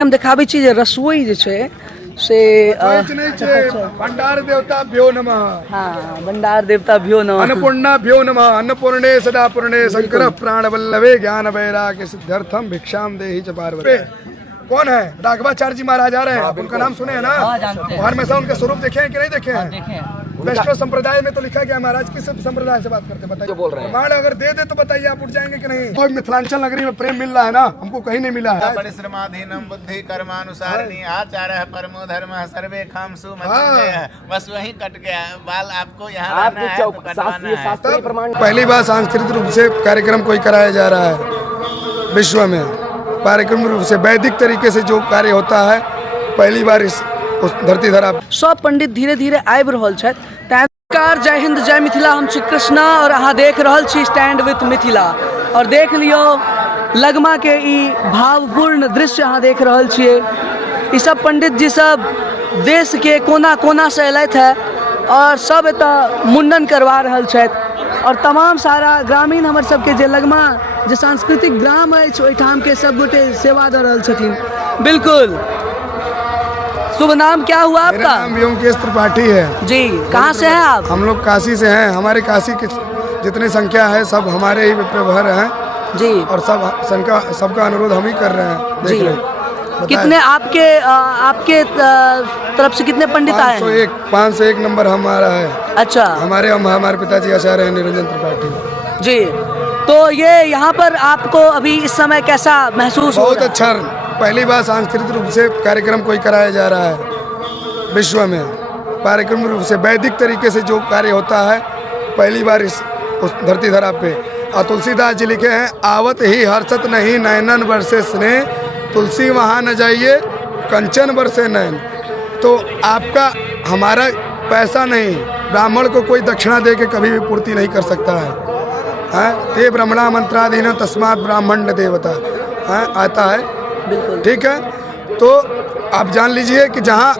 हम देखाबै छी जे रसोई जे छै से भंडार देवता भ्यो नमः। हाँ, भंडार देवता भ्यो नमः। अन्नपूर्णा भ्यो नमः। अन्नपूर्णे सदा पूर्णे शंकर प्राण वल्लभे ज्ञान वैराग्य सिद्ध्यर्थम भिक्षाम देहि च पार्वती। कौन है? राघवाचार्य जी महाराज आ रहे हैं, आप उनका नाम सुने हैं ना? बाहर में से उनके स्वरूप देखे हैं कि नहीं देखे हैं? वैष्णव संप्रदाय में तो लिखा गया महाराज, किस संप्रदाय से बात करते हैं बताइए? बोल रहे हैं प्रमाण अगर दे दे तो बताइए, आप उठ जाएंगे कि नहीं? कोई मिथिलांचल नगरी में प्रेम मिल रहा है ना, हमको कहीं नहीं मिला है। परिश्रमाधीनम बुद्धि कर्मानुसारिणी आचार्य परमो धर्म सर्वे खामसु बस वही कट गया बाल। आपको यहाँ पहली बार सांस्कृतिक रूप से कार्यक्रम कोई कराया जा रहा है विश्व में। कार्यक्रम रूप से वैदिक तरीके से जो कार्य होता है पहली बार इस धरती धरा। सब पंडित धीरे धीरे आबि रहल छथि। नमस्कार, जय हिंद, जय मिथिला। हम श्री कृष्णा और अहाँ देख रहल छी स्टैंड विथ मिथिला। और देख लियो लगमा के ई भावपूर्ण दृश्य अहाँ देख रहल छियै। ई सब पंडित जी सब देश के कोना कोना से अयलथि है और सब एतऽ मुंडन करवा रहल छथि। और तमाम सारा ग्रामीण हमर सबके जे लगमा जे सांस्कृतिक ग्राम अछि ओहिठाम के सब गोटे सेवा दऽ रहल छथिन। बिल्कुल। शुभ नाम क्या हुआ आपका? मेरा नाम योमकेश त्रिपाठी है जी। कहाँ से हैं आप? हम लोग काशी से हैं। हमारे काशी की जितनी संख्या है सब हमारे ही प्रभर हैं जी। और सबका अनुरोध हम ही कर रहे हैं। जी। कितने आपके तरफ से कितने पंडित आए हैं? 501 नंबर हमारा है। अच्छा। हमारे पिताजी आचार्य हैं निरंजन त्रिपाठी जी। तो ये यहाँ पर आपको अभी इस समय कैसा महसूस हो रहा है? बहुत अच्छा। पहली बार सांस्कृतिक रूप से कार्यक्रम कोई कराया जा रहा है विश्व में। कार्यक्रम रूप से वैदिक तरीके से जो कार्य होता है पहली बार इस धरती धरा पे। और तुलसीदास जी लिखे हैं, आवत ही हर्षत नहीं नैनन बरसे स्नेह, तुलसी वहाँ न जाइए कंचन बरसे नैन। तो आपका हमारा पैसा नहीं, ब्राह्मण को कोई दक्षिणा दे के कभी भी पूर्ति नहीं कर सकता है। ते ब्रह्मणा मंत्राधीन तस्मात् ब्राह्मण देवता आता है। बिल्कुल ठीक है। तो आप जान लीजिए कि जहाँ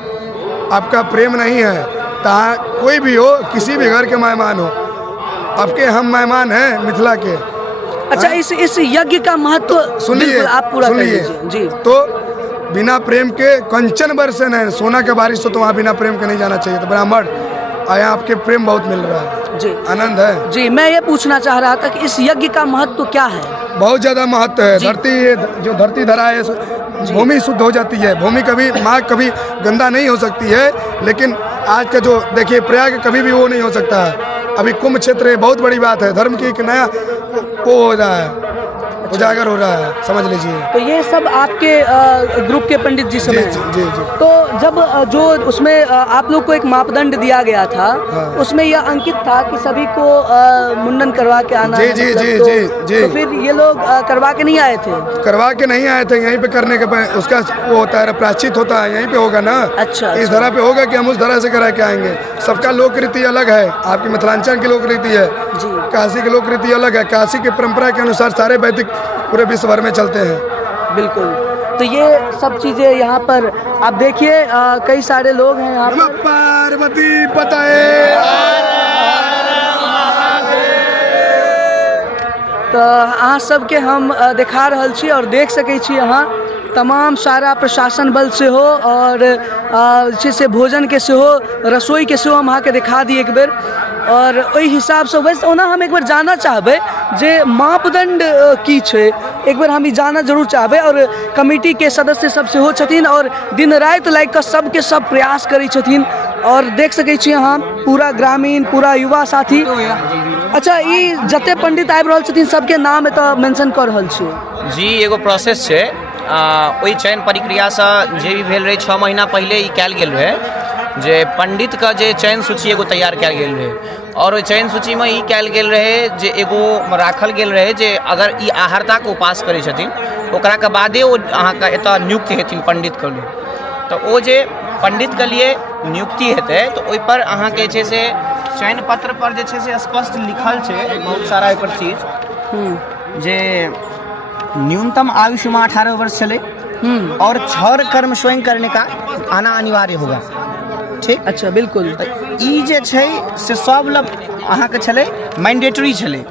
आपका प्रेम नहीं है तहाँ कोई भी हो, किसी भी घर के मेहमान हो, आपके हम मेहमान हैं मिथिला के। अच्छा, इस यज्ञ का महत्व सुनिए, आप पूरा सुनिए जी। तो बिना प्रेम के कंचन बरसे नहीं, सोना के बारिश हो तो वहाँ बिना प्रेम के नहीं जाना चाहिए। तो ब्राह्मण आया, आपके प्रेम बहुत मिल रहा है जी, आनंद है जी। मैं ये पूछना चाह रहा था कि इस यज्ञ का महत्व क्या है? बहुत ज्यादा महत्व है। जो धरती धरा है, भूमि शुद्ध हो जाती है। भूमि कभी माँ कभी गंदा नहीं हो सकती है, लेकिन आज का जो देखिए प्रयाग कभी भी वो नहीं हो सकता है। अभी कुंभ क्षेत्र है, बहुत बड़ी बात है। धर्म की एक नया वो हो रहा है, उजागर हो रहा है, समझ लीजिए। तो ये सब आपके ग्रुप के पंडित जी सब हैं? जी। तो जब जो उसमें आप लोग को एक मापदंड दिया गया था, उसमें यह अंकित था कि सभी को मुंडन करवा के आना है। जी। तो फिर ये लोग करवा के नहीं आए थे? करवा के नहीं आए थे। यहीं पे करने के उसका वो होता है, प्रायश्चित होता है, यहीं पे होगा ना। अच्छा। इस धरा पे होगा कि हम उस धरा से करा के आएंगे। सबका लोक रीति अलग है। आपकी मिथिलांचल की लोक रीति है जी, काशी की लोक रीति अलग है। काशी की परंपरा के अनुसार सारे वैदिक पूरे विश्व भर में चलते हैं। बिल्कुल। तो ये सब चीजें यहाँ पर आप देखिए, कई सारे लोग हैं यहाँ पर। पार्वती पताए। तो अहाँ सबके हम देखा रहल छी और देख सकै छी अहाँ तमाम सारा प्रशासन बल से हो और जे से भोजन के से हो, रसोई के से हो, हम अहाँके दिखा दी एक बेर। और ओहि हिसाब से वैसे ओना हम एक बार जानना चाहबै जे मापदंड की छै, एक बार हम ई जानना जरूर चाहबै। और कमिटी के सदस्य सब सेहो छथिन और दिन राति लागि कऽ सबके सब प्रयास करै छथिन। और देख सकै छी अहाँ पूरा ग्रामीण, पूरा युवा साथी। अच्छा, ई जते पंडित आबि रहल छथिन सबके नाम एतऽ मेंशन कऽ रहल छियै जी। एगो प्रोसेस छै, ओहि चयन प्रक्रियासँ जे भी भेल रहै 6 महीना पहिले ई कयल गेल रहै जे पंडितके जे चयन सूची एगो तैयार कयल गेल रहै। और ओहि चयन सूचीमे ई कयल गेल रहै जे एगो राखल गेल रहै जे अगर ई आहारताके उपास करै छथिन ओकराके बादे ओ अहाँके एतऽ नियुक्त हेथिन पंडितके लिए। तऽ ओ जे पंडितके लिए नियुक्ति हेतै तऽ ओहिपर अहाँके जे छै से चयन पत्र पर जे छै से स्पष्ट लिखल छै बहुत सारा एकर चीज जे न्यूनतम आयु सीमा 18 वर्ष चले और 6 कर्म स्वयं करने का आना अनिवार्य होगा। ठीक। अच्छा, बिल्कुल। ई जे छै से सब लग अहाँके छलै मैंडेटरी छलै।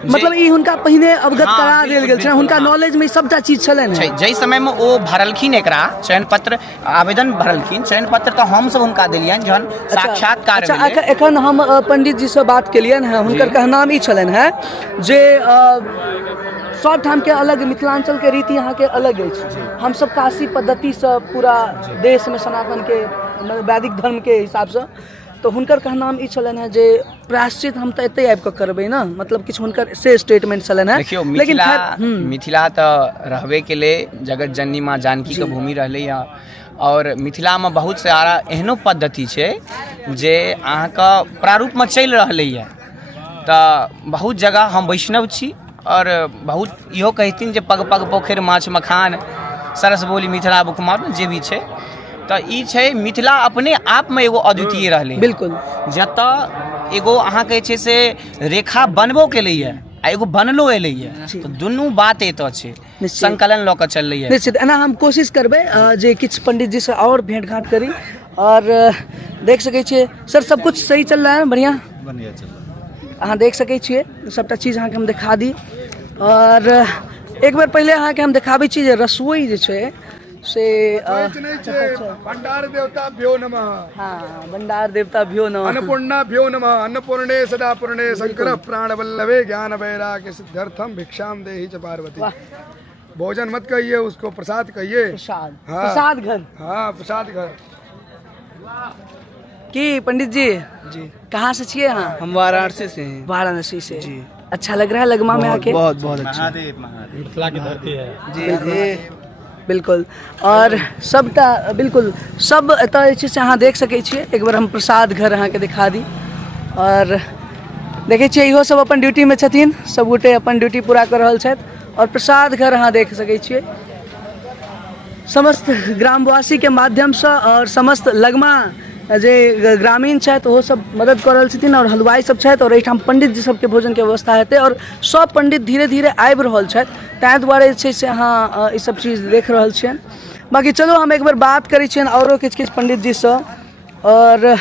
मतलब ई हुनका पहिने अवगत करा देल गेल छलै, हुनका नॉलेज में सबटा चीज छलनि छै। जाहि समय में ओ भरलखिन एकरा चयन पत्र आवेदन भरलखिन, चयन पत्र तो हम सब हुनका देलियनि जहन साक्षात्कार अच्छा भेलै। एखन हम पंडित जी से बात केलियनि हैं, हुनकर कहनाम ई छलनि हैं जे सब ठाम के अलग, मिथिलांचल के रीति यहाँ के अलग अछि। हम सब काशी पद्धति से पूरा देश में सनातन के वैदिक धर्म के हिसाब से, तो हुनकर कहनाम ई छलनि हैं जे प्रायश्चित हम तो एते आबि कऽ करबै ना, मतलब किछु हुनकर से स्टेटमेंट छलनि हैं। देखियो मिथिला तो रहबे के लिए जगत जननी माँ जानकी के भूमि रहलै है, और मिथिला में बहुत सारा एहनो पद्धति छै जे अहाँके प्रारूप में चलि रहलै है। तो बहुत जगह हम वैष्णव छी, और बहुत इहो कहथिन जे पग पग पोखरि माछ मखान सरस बोली मिथिला बुकमार जे भी छै। तो ई छै मिथिला अपने आप में एगो अद्वितीय रहलै, बिल्कुल जतऽ एगो अहाँके छै से रेखा बनबो केलैए आ एगो बनलो एलैए, तो दुनू बात एतऽ छै, संकलन लऽ कऽ चललैए। निश्चित एना हम कोशिश करबै जे किछु पंडित जी से और भेंट घाट करी, और देख सकै छियै सर सब कुछ सही चल रहा है, बढ़िया चल रहा है। अहाँ देख सकै छियै सबटा चीज अहाँके हम दिखा दी, और एक बार पहले अहाँके हम दिखाबै छी जे रसोई जे छै से भंडार देवता भ्यो नमः। हाँ, भंडार देवता भ्यो नमः, अन्नपूर्णा भ्यो नमः। अन्नपूर्णे सदा पूर्णे शंकर प्राण वल्लभे ज्ञान वैराग्य सिद्ध्यर्थम भिक्षाम देहि च पार्वती। भोजन मत कहिए उसको, प्रसाद कहिए। प्रसाद, हाँ। प्रसाद घर। हाँ, प्रसाद घर। की पंडित जी कहाँ से छिए अहाँ? हम वाराणसी से हैं। वाराणसी से जी। अच्छा लग रहा है लगमा में आके? बहुत बहुत अच्छा। महादेव मिथिला की धरती है जी जी बिल्कुल, और सबटा बिल्कुल सब एतऽ जे छै से अहाँ देख सकै छियै। एक बार हम प्रसाद घर अहाँके दिखा दी, और देखै छियै इहो सब अपन ड्यूटी में छथिन, सब गोटे अपन ड्यूटी पूरा कर रहल छथि। और प्रसाद घर अहाँ देख सकै छियै समस्त ग्रामवासी के माध्यम से, और समस्त लगमा जे ग्रामीण छथि ओहो सब मदद कऽ रहल छथिन, और हलवाई सब छथि, और एहिठाम पंडित जी सबके भोजन के व्यवस्था हेतै, और सब पंडित धीरे धीरे आबि रहल छथि, ताहि दुआरे जे छै से अहाँ ई सब चीज देख रहल छियनि। बाकी चलो हम एक बार बात करै छियनि औरो किछु किछु पंडित जी से, और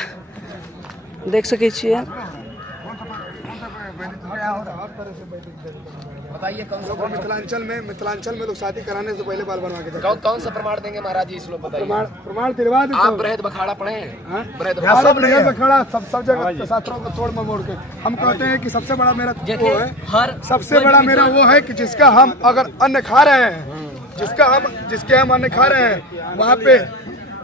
देख सकै छियै बताइए मिथिलांचल में लोग शादी कराने से पहले बाल बनवा के देते हैं। कौन सा प्रमाण देंगे महाराज जी, इस लोग बताइए। प्रमाण दिलवा देते आप हो। बृहद बखाड़ा पढ़े हैं? बृहद यहाँ सब बृहद बखाड़ा सब जगह शास्त्रों को तोड़ ममोड़ के हम कहते हैं कि सबसे बड़ा मेरा वो है, सबसे बड़ा मेरा वो है कि जिसका हम अगर अन्न खा रहे हैं, जिसके हम अन्न खा रहे हैं, वहाँ पे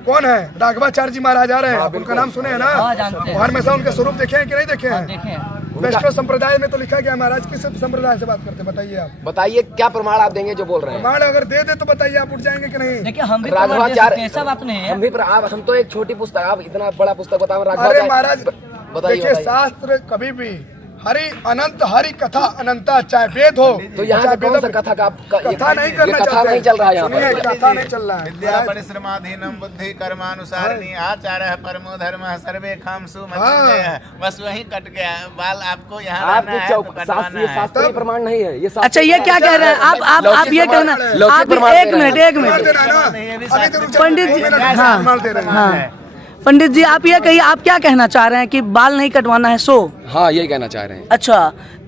कौन है? राघवाचार्य जी महाराज आ रहे हैं, उनका नाम सुने हैं ना? और हमेशा उनके स्वरूप देखे हैं कि नहीं देखे हैं? वैष्णव संप्रदाय में तो लिखा गया। महाराज किस संप्रदाय से बात करते हैं बताइए आप? बताइए क्या प्रमाण आप देंगे जो बोल रहे हैं? प्रमाण अगर दे दे तो बताइए, आप उठ जाएंगे कि नहीं? देखिए हम भी राघवाचार्य ऐसा बात नहीं है। हम तो एक छोटी पुस्तक, आप इतना बड़ा पुस्तक बताओ। अरे महाराज बताइए देखिए, शास्त्र कभी भी हरि अनंत, हरि कथा अनंता, चाहे वेद हो तो यहाँ से कौन सा कथा का कथा नहीं करना कथा चाहते। नहीं चल रहा है यहाँ सुनिए, पर। कथा नहीं चल रहा है। विद्या परिश्रमाधीनम बुद्धि कर्मानुसारिणी आचार्य परमो धर्म सर्वे खामसु मृत्युंजय। बस वही कट गया बाल, आपको यहाँ रहना है तो कटवाना है। शास्त्रीय प्रमाण नहीं है ये। अच्छा ये क्या कह रहे हैं आप ये कहना, आप एक मिनट पंडित जी, हाँ पंडित जी आप ये कहिए, आप क्या कहना चाह रहे हैं कि बाल नहीं कटवाना है? सो हाँ यही कहना चाह रहे हैं। अच्छा,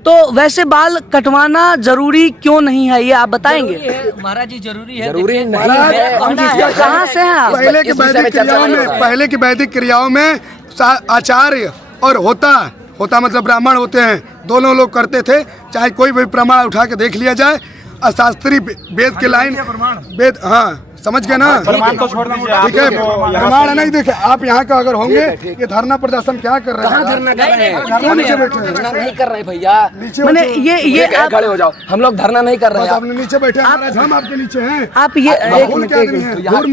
तो वैसे बाल कटवाना जरूरी क्यों नहीं है ये आप बताएंगे? महाराज जी जरूरी है। जरूरी नहीं महाराज, है। हम जिसका कहाँ से हैं आप? पहले की वैदिक क्रियाओं में आचार्य और होता मतलब ब्राह्मण होते हैं, दोनों लोग करते थे। चाहे कोई भी प्रमाण उठा के देख लिया जाए, अशास्त्रीय वेद के लाइन वेद, हाँ समझ गए ना? प्रमाण तो छोड़ दीजिए। ठीक है, प्रमाण नहीं देखे आप यहाँ का अगर होंगे। ये धरना प्रदर्शन क्या कर रहे हैं? कहाँ धरना कर रहे हैं? धरना नीचे बैठे हैं। धरना नहीं कर रहे भैया, नीचे मैंने बैठे ये आप खड़े हो जाओ। हम लोग धरना नहीं कर रहे बस हैं। आपने नीचे बैठे हैं महाराज, हम आपके नीचे हैं। आप ये भूल के आदमी हैं, धूल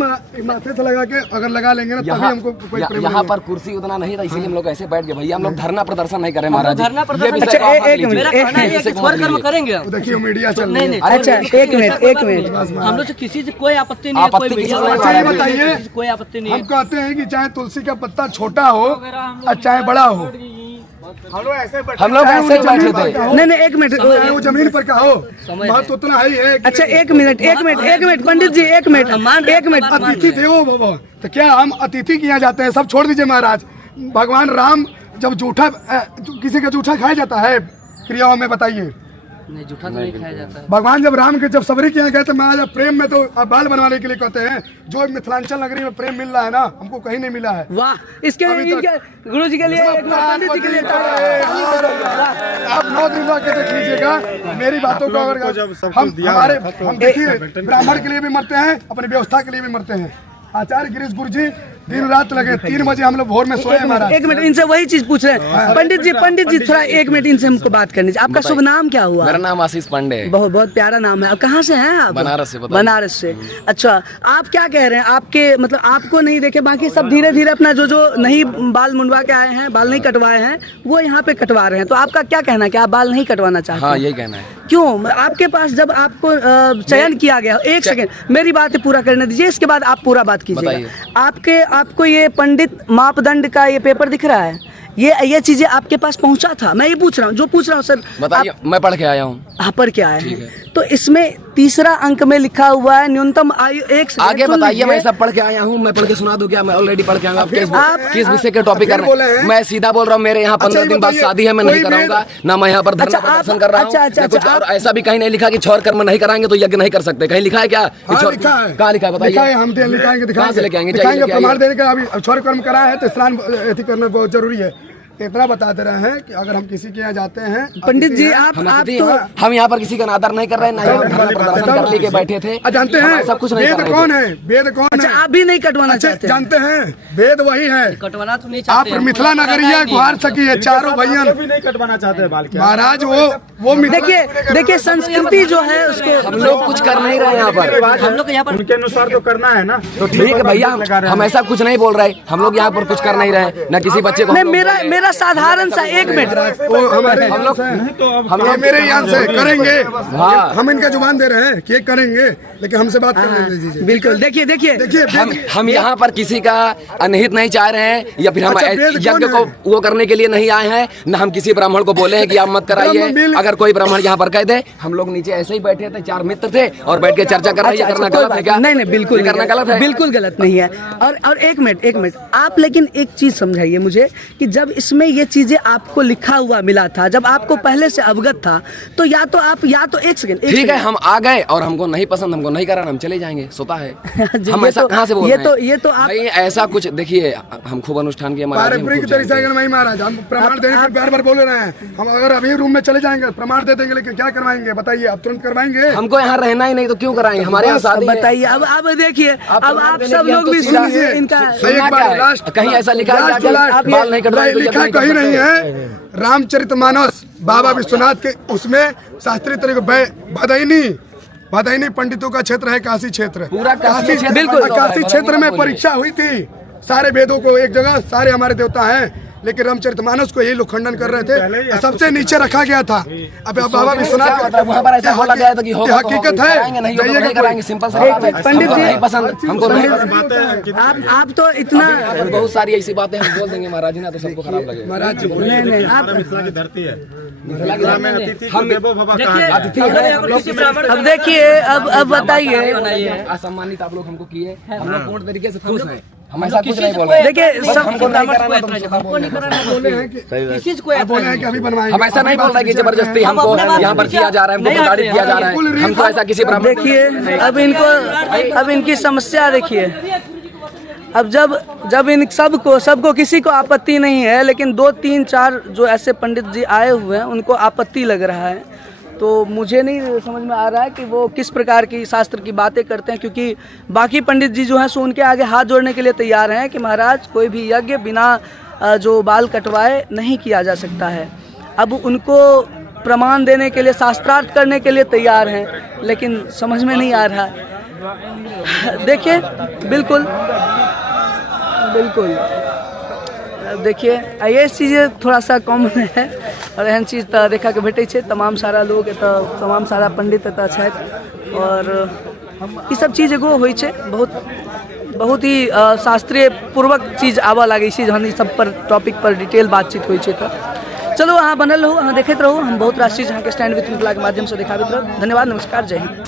माथे से लगा के अगर लगा लेंगे ना तभी हमको कोई प्रेम यहाँ नहीं पर कुर्सी उतना नहीं था, इसीलिए हम लोग ऐसे बैठ गए। भैया हम लोग धरना प्रदर्शन नहीं कर रहे महाराज जी। धरना प्रदर्शन ये अच्छा, विषय आप मत एक लीजिए। मिनट, मेरा कहना है कि स्वर्गकर्म करेंगे हम। है। देखिए मीडिया चल रही है। अच्छा एक मिनट हम लोग से किसी से कोई आपत्ति नहीं है, कोई आपत्ति मीडिया किसी से वाला नहीं है। बताइए। किसी से कोई आपत्ति नहीं हम है। कहते हैं कि चाहे तुलसी का पत्ता छोटा हो और चाहे बड़ा हो, हम लोग ऐसे ही बैठे थे। नहीं एक मिनट, चाहे वो जमीन पर का हो, महत्व उतना ही है कि अच्छा एक मिनट पंडित जी एक मिनट अतिथि देवो भव। तो क्या हम अतिथि किया जाते हैं? सब छोड़ दीजिए महाराज। भगवान राम जब किसी का जूठा खाया जाता है क्रियाओं में, बताइए नहीं जूठा तो नहीं खाया जाता है। भगवान जब राम के जब सबरी के यहाँ गए तो महाराज प्रेम में तो अब बाल बनवाने के लिए कहते हैं। जो मिथिलांचल नगरी में प्रेम मिल रहा है ना, हमको कहीं नहीं मिला है। वाह, इसके गुरु जी के लिए एक पंडित जी के लिए आप 9 दिन के देख लीजिएगा मेरी बातों को। अगर हम देखिए ब्राह्मण के लिए भी मरते हैं, अपनी व्यवस्था के लिए भी मरते हैं। आचार्य गिरीश गुरु जी दिन रात लगे, 3 बजे हम लोग भोर में सोए महाराज। एक मिनट, इनसे वही चीज पूछ रहे हैं। पंडित जी थोड़ा 1 मिनट इनसे हमको बात करनी चाहिए। आपका शुभ नाम क्या हुआ? मेरा नाम आशीष पांडे। बहुत बहुत प्यारा नाम है। और कहाँ से हैं आप? बनारस से। बनारस से। अच्छा, आप क्या कह रहे हैं? आपके मतलब आपको नहीं देखे, बाकी सब धीरे धीरे अपना जो नहीं बाल मुंडवा के आए हैं, बाल नहीं कटवाए हैं, वो यहाँ पे कटवा रहे हैं। तो आपका क्या कहना है कि आप बाल नहीं कटवाना चाहते? हाँ, यही कहना है। क्यों? आपके पास जब आपको चयन किया गया, एक सेकंड मेरी बात पूरा करने दीजिए, इसके बाद आप पूरा बात कीजिए। आपको ये पंडित मापदंड का ये पेपर दिख रहा है, ये चीजें आपके पास पहुंचा था? मैं ये पूछ रहा हूँ, जो पूछ रहा हूँ सर। बताइए, मैं पढ़ के आया हूँ। आप पढ़ के आए हैं, तो इसमें तीसरा अंक में लिखा हुआ है न्यूनतम आयु 1 से। आगे बताइए, मैं सब पढ़ के आया हूँ। मैं पढ़ के सुना दूं क्या? मैं ऑलरेडी पढ़ के आया हूँ। आप किस विषय के टॉपिक कर रहे हैं? मैं सीधा बोल रहा हूँ, मेरे यहाँ 15 दिन बाद शादी है, मैं नहीं कराऊंगा ना। मैं यहाँ पर धरना प्रदर्शन कर रहा हूँ। और ऐसा भी कहीं नहीं लिखा कि छौर कर्म नहीं कराएंगे तो यज्ञ नहीं कर सकते। कहीं लिखा है क्या? कहाँ लिखा है बताइए? हम लिखाएंगे, कहाँ से लेके आएंगे? प्रमाण देने का। अभी छौर कर्म करा है तो स्नान करना बहुत जरूरी है। इतना बता दे रहे हैं कि अगर हम किसी के यहाँ जाते हैं, पंडित जी आप तो हम यहाँ पर किसी का आदर नहीं कर रहे हैं ना। प्रदर्शन कर लेके बैठे थे। जानते हैं सब कुछ वेद कौन है? वेद कौन है? आप भी नहीं कटवाना चाहते? जानते हैं वेद वही है। कटवाना तो नहीं आप चाहते। मिथिला नगरिया गुहार सकी है, चारों भैया नहीं कटवाना चाहते बाल के महाराज। वो देखिए संस्कृति जो है उसको हम लोग कुछ कर नहीं रहे यहाँ पर। हम लोग यहाँ पर उनके अनुसार तो करना है ना। तो ठीक है भैया, हम ऐसा कुछ नहीं बोल रहे। हम लोग यहाँ पर कुछ कर नहीं रहे ना। किसी बच्चे को मेरा साधारण सा 1 मिनट, हम लोग मेरे यहाँ से करेंगे। हम इनका जुबान दे रहे हैं कि करेंगे, लेकिन हमसे बात करने दीजिए। बिल्कुल। देखिए हम यहाँ पर किसी का अनहित नहीं चाह रहे हैं, या फिर हम यज्ञ को वो करने के लिए नहीं आए हैं। न हम किसी ब्राह्मण को बोले हैं कि आप मत कराइए। अगर कोई ब्राह्मण यहाँ पर कह दे, हम लोग नीचे ऐसे ही बैठे थे, 4 मित्र थे और बैठ के चर्चा कर रहे हैं। करना गलत है क्या? नहीं, बिल्कुल करना गलत है, बिल्कुल गलत नहीं है। और 1 मिनट आप लेकिन एक चीज समझाइए मुझे कि जब इसमें ये चीजें आपको लिखा हुआ मिला था, जब आपको पहले से अवगत था, तो या तो 1 सेकंड ठीक है, हम आ गए और हमको नहीं पसंद, हमको नहीं कराना, हम चले जाएंगे। सोता है हम ऐसा कहाँ से बोल रहे हैं? ये तो आप ऐसा कुछ देखिए, हम खूब अनुष्ठान किए पारंपरिक तरीके से नहीं महाराज। हम प्रमाण देने के बार बोल रहे हैं। हम अगर अभी रूम में चले जाएंगे प्रमाण दे देंगे, लेकिन क्या करवाएंगे बताइए? आप तुरंत करवाएंगे? हमको यहाँ रहना ही नहीं तो क्यों कराएंगे? हमारे यहाँ शादी है। बताइए। अब देखिए, अब आप सब लोग भी सुनिए इनका। कहीं ऐसा लिखा है बाल नहीं कटवाएंगे? लिखा कहीं नहीं है। रामचरितमानस बाबा विश्वनाथ के उसमें शास्त्रीय तरीके बदायूं पंडितों का क्षेत्र है, काशी क्षेत्र। पूरा काशी क्षेत्र, बिल्कुल काशी क्षेत्र में परीक्षा हुई थी। सारे वेदों को एक जगह, सारे हमारे देवता हैं, लेकिन रामचरितमानस को यही लोग खंडन कर रहे थे। सबसे नीचे रखा गया था। अब बाबा विश्वनाथ वहाँ पर ऐसा बोला गया था कि हकीकत है। नहीं कराएंगे, सिंपल सा पंडित जी नहीं पसंद हमको। आप तो इतना बहुत सारी ऐसी बातें हम बोल देंगे महाराज ना, तो सबको खराब लगेगा। महाराज नहीं आप मिथिला की धरती है। अब देखिए, अब बताइए। असम्मानित आप लोग हमको किए, हम लोग पूर्ण तरीके से खुश हैं। हम ऐसा कुछ नहीं बोल रहे। देखिए हमको नहीं कराना बोले हैं कि किसी को बोले हैं कि अभी बनवाएंगे। हम ऐसा नहीं बोल रहे कि जबरदस्ती हमको यहाँ पर किया जा रहा है, हमको प्रताड़ित किया जा रहा है। हमको ऐसा किसी ब्राह्मण। देखिए अब इनकी समस्या देखिए। अब जब इन सबको किसी को आपत्ति नहीं है, लेकिन 2, 3, 4 जो ऐसे पंडित जी आए हुए हैं उनको आपत्ति लग रहा है। तो मुझे नहीं समझ में आ रहा है कि वो किस प्रकार की शास्त्र की बातें करते हैं, क्योंकि बाकी पंडित जी जो हैं सो उनके आगे हाथ जोड़ने के लिए तैयार हैं कि महाराज कोई भी यज्ञ बिना जो बाल कटवाए नहीं किया जा सकता है। अब उनको प्रमाण देने के लिए, शास्त्रार्थ करने के लिए तैयार हैं, लेकिन समझ में नहीं आ रहा है। देखिए बिल्कुल देखिए, ये चीज़ें थोड़ा सा कॉमन है और एहन चीज तो देखा के भेटे छे। तमाम सारा लोग तमाम सारा पंडित एतऽ छथि और ये सब चीज एगो होइ छे, बहुत ही शास्त्रीय पूर्वक चीज आवा लागे छै जहन ई सब पर टॉपिक पर डिटेल बातचीत होइ छे। तो चलो अहाँ बनल रहू, अहाँ देखैत रहू, हम बहुत रास चीज अहाँ के स्टैंड विथ मिथिला के माध्यम से दिखाबैत रहब। धन्यवाद, नमस्कार, जय हिंद।